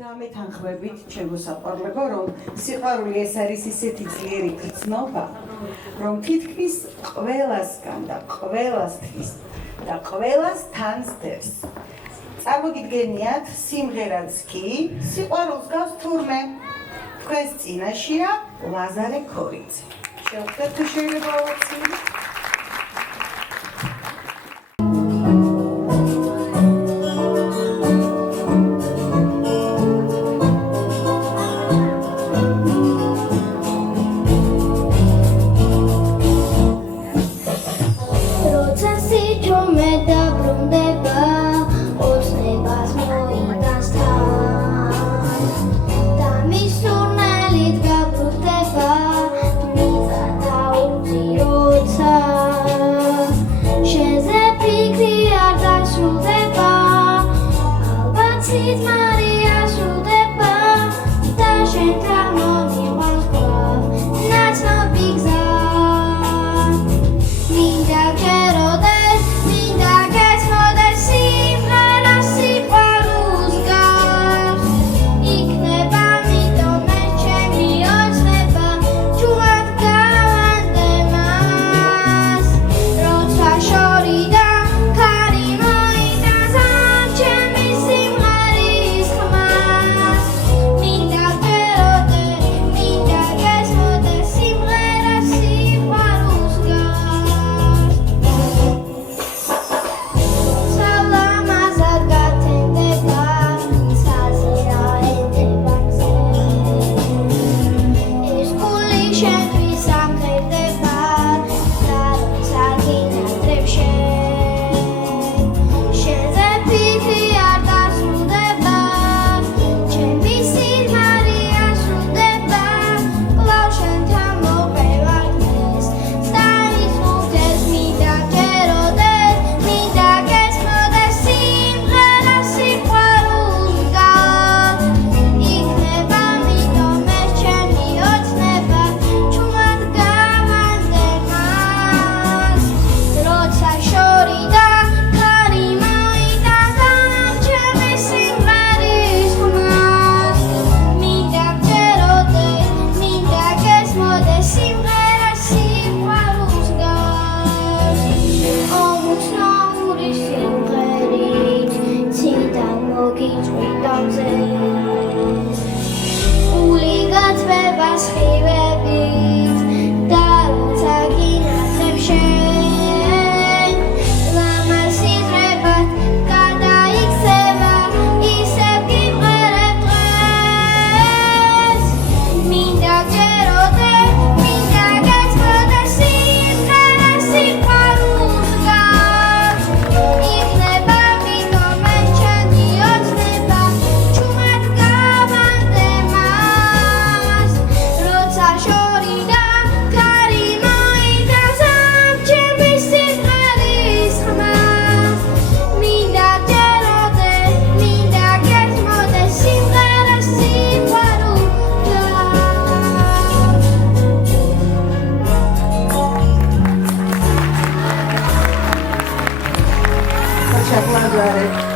Ამეთანხმებით, ჩემო საყვარლებო, რომ სიყვარული ეს არის ისეთი ძლიერი გრძნობა, რომ თითქმის ყველასგან და ყველასთვის და ყველას თან სდევს. Წარმოგიდგენიათ, სიმღერაც კი სიყვარულს გავს თურმე. თქვენს წინაშეა ლაზარე ქორიძე. შევხვდეთ, თუ შეიძლება ავაცილოთ.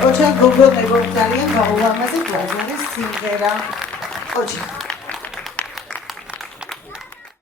ოჩა გოგონებო ძალიან გაუვამაზეთ ლაზარის სიმღერა. ოჩა